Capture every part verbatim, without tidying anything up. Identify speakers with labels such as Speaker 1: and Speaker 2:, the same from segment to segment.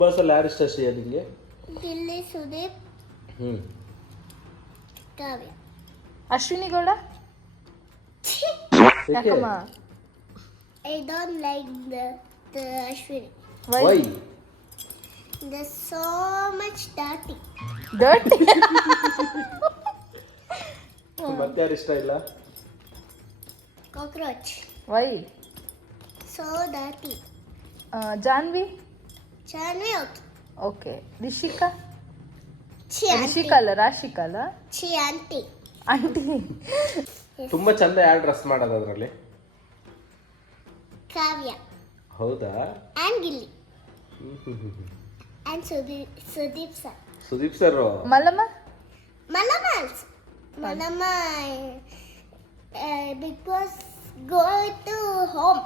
Speaker 1: Boss ಅಲ್ಲಿ ಯಾರು ಇಷ್ಟ ಶ್ರೇಯ ನಿಮಗೆ?
Speaker 2: ಗಿಲ್ಲಿ, ಸುದೀಪ್,
Speaker 1: ಹ್ಮ್
Speaker 2: ಕಾವ್ಯ.
Speaker 3: ಅಶ್ವಿನಿ ಗೌಡ
Speaker 1: ಏಕೆ?
Speaker 3: ಯಾಕಮ್ಮ?
Speaker 2: I don't like the, the Ashwini.
Speaker 3: Why
Speaker 1: why?
Speaker 2: There's so much dirty.
Speaker 3: Dirty
Speaker 1: ಮತ್ತೆ ಯಾರು ಇಷ್ಟ ಇಲ್ಲ?
Speaker 2: Cockroach.
Speaker 3: Why
Speaker 2: So dirty.
Speaker 3: Janvi
Speaker 2: Chanvi out.
Speaker 3: Okay Rishika
Speaker 2: Chi
Speaker 3: Rishika ಅಲ್ಲ ರಾಶಿಕಾ ಅಲ್ಲ
Speaker 2: Chi auntie.
Speaker 3: ಆಂಟಿ
Speaker 1: ತುಂಬಾ ಚಂದ ಯಾರು ಡ್ರೆಸ್ ಮಾಡೋದು ಅದರಲ್ಲಿ?
Speaker 2: Kavya.
Speaker 1: ಹೌದಾ?
Speaker 2: And Gilly.
Speaker 1: Hmm hmm hmm hmm.
Speaker 2: And Sudeep, Sudeep sir.
Speaker 1: Sudeep sir.
Speaker 3: Mallamma
Speaker 2: Malama also. Malama, uh, Big Boss go to home.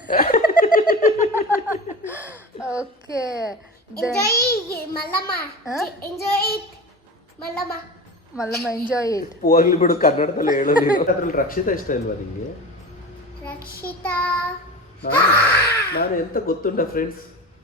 Speaker 3: Okay
Speaker 2: Enjoy Malama.
Speaker 3: Huh?
Speaker 2: Enjoy it. Malama.
Speaker 3: Mallamma enjoy it
Speaker 1: ಹೋಗ್ಲಿ ಬಿಡು, ಕನ್ನಡದಲ್ಲಿ ಹೇಳು ನೀನು. ಅದ್ರಲ್ಲಿ ರಕ್ಷಿತಾ ಇಷ್ಟ ಇಲ್ವಾ ನಿಂಗೆ?
Speaker 2: Rakshita.
Speaker 1: ನಾನು ನಾನು ಎಂತ ಗೊತ್ತುಂಟ ಫ್ರೆಂಡ್ಸ್?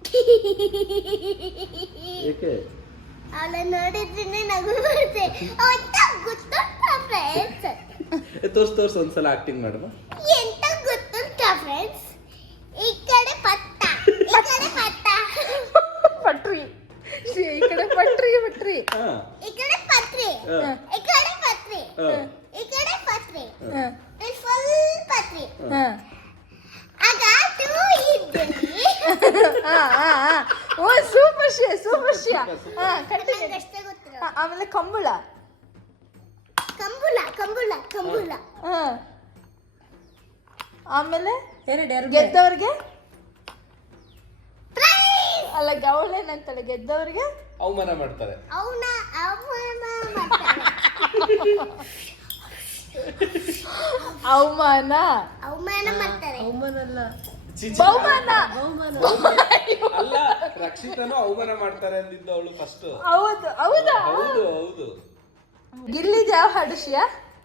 Speaker 1: ಏಕೆ?
Speaker 2: ಅವಳ ನೋಡಿದ್ರೆ ನಗು ಬರುತ್ತೆ. ಅಂತ ಗೊತ್ತುಂಟ ಫ್ರೆಂಡ್ಸ್?
Speaker 1: ಏ, ತೋರ್ಸ್ ತೋರ್ಸ್ ಒಂದ್ಸಲ ಆಕ್ಟಿಂಗ್ ಮಾಡುವ.
Speaker 2: ಎಂತ ಗೊತ್ತುಂಟ ಫ್ರೆಂಡ್ಸ್? ಈ ಕಡೆ ಪಟ್ಟ, ಈ ಕಡೆ ಪಟ್ಟ,
Speaker 3: ಪಟ್ರಿ ಈ ಕಡೆ ಪಟ್ರಿ ಪಟ್ರಿ
Speaker 1: ಹಾ
Speaker 2: ಈ ಕಡೆ ಪತ್ರಿ,
Speaker 1: ಹಾ.
Speaker 2: ಈ ಕಡೆ ಪತ್ರಿ,
Speaker 1: ಹಾ.
Speaker 2: ಈ ಕಡೆ ಪತ್ರಿ,
Speaker 3: ಹ,
Speaker 2: ಫುಲ್ ಪತ್ರಿ.
Speaker 3: ಹ.
Speaker 2: ಆಗ ಟೂ ಇದ್ದಲ್ಲಿ
Speaker 3: ಹ, ಹ, ಹ. ಓ ಸೂಪರ್ ಶ್ರೀ ಸೂಪರ್ ಶ್ರೀ ಹಾ ಕಂಟಿನ್ಯೂ.
Speaker 2: ನಂಗೆ ಅಷ್ಟೇ ಗೊತ್ತಿರೋ.
Speaker 3: ಆಮೇಲೆ ಕಂಬಳ
Speaker 2: ಕಂಬುಳ, ಕಂಬುಳ, ಕಂಬುಳ.
Speaker 3: ಹ ಆಮೇಲೆ ಗೆದ್ದವ್ರಿಗೆ ಅಲ್ಲ ಗವಳೇನಂತಾಳೆ ಗೆದ್ದವ್ರಿಗೆ
Speaker 1: ಅವಮಾನ ಮಾಡ್ತಾರೆ.
Speaker 2: ಅವನ ಅವಮಾನ ಮಾಡ್ತಾರೆ.
Speaker 3: ಅವಮಾನ
Speaker 2: ಅವಮಾನ ಮಾಡ್ತಾರೆ.
Speaker 1: ಚೀಚಿ.
Speaker 3: ಬಹುಮಾನ
Speaker 1: ಅಲ್ಲ, ರಕ್ಷಿತಾನು ಅವಮಾನ ಮಾಡ್ತಾರೆ ಅಂದಿದ್ದು ಅವಳು ಫಸ್ಟ್.
Speaker 3: ಹೌದು ಹೌದಾ
Speaker 1: ಹೌದು ಹೌದು.
Speaker 3: ಗಿಲ್ಲಿದ್ ಯಾವ ಹಾಡು ಶ್ರಿಯಾ?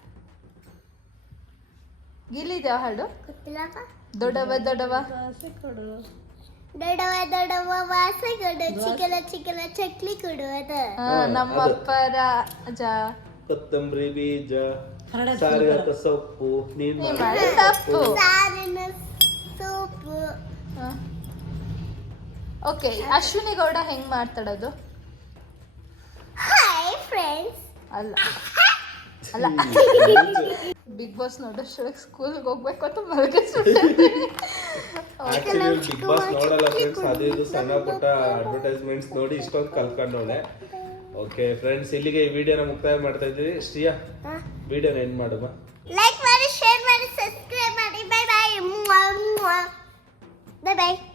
Speaker 3: ಗಿಲ್ಲಿದ್ ಯಾವ ಹಾಡು?
Speaker 2: ಗೊತ್ತಿಲ್ಲಪ್ಪ.
Speaker 3: ದೊಡ್ಡವ ದೊಡ್ಡವ
Speaker 2: ದೊಡ್ಡವ ದೊಡ್ಡವ ವಾಸ ಕೊಡು, ಚಿಕ್ಕಲ ಚಿಕ್ಕಲ ಚಕ್ಲಿ ಕೊಡು. ಅದು
Speaker 3: ಹಾ,
Speaker 1: ಹಾ,
Speaker 3: ನಮ್ಮ
Speaker 1: ಅದು.
Speaker 3: ಅಪ್ಪ ರಾಜ
Speaker 1: ಕೊತ್ತಂಬರಿ ಬೀಜ, ಸಾರಿಯಾಕ ಸೊಪ್ಪು, ನೀನ್
Speaker 3: ನೀನ್
Speaker 1: ಮಾಡಿದ
Speaker 3: ಮಾಡಿದ
Speaker 1: ತಪ್ಪು.
Speaker 3: ತಪ್ಪು.
Speaker 2: ಸಾರಿನ ಸೂಪು.
Speaker 3: ಓಕೆ ಅಶ್ವಿನಿ ಗೌಡ ಹೆಂಗ್ ಮಾತಾಡೋದು?
Speaker 2: Hi friends.
Speaker 3: ಅಲ್ಲ ಅಲ್ಲ ಬಿಗ್ ಬಾಸ್ ನೋಡೋಷ್ಟ್ರೊಳಗೆ ಸ್ಕೂಲ್ಗೆ ಹೋಗ್ಬೇಕು ಅಂತ ಮಲಗಿಸ್ಬಿಟ್ಟೆ.
Speaker 1: ಆಕ್ಚುಲಿ ಬಿಗ್ ಬಾಸ್ ನೋಡಲ್ಲ ಫ್ರೆಂಡ್ಸ್, ಅದು ಇದು ಸಣ್ಣ ಪುಟ್ಟ ಅಡ್ವರ್ಟೈಸ್ಮೆಂಟ್ಸ್ ನೋಡಿ ಇಷ್ಟೊಂದು ಕಲ್ತ್ಕೊಂಡವಳೆ. ಓಕೆ ಫ್ರೆಂಡ್ಸ್, ಇಲ್ಲಿಗೆ ಈ ವಿಡಿಯೋನ ಮುಕ್ತಾಯ ಮಾಡ್ತಾ ಇದ್ದೀವಿ. ಶ್ರಿಯಾ, ವಿಡಿಯೋನ ಎಂಡ್ ಮಾಡುವ.
Speaker 2: ಲೈಕ್ ಮಾಡಿ, ಶೇರ್ ಮಾಡಿ, ಸಬ್ಸ್ಕ್ರೈಬ್ ಮಾಡಿ. Bye bye. Bye by.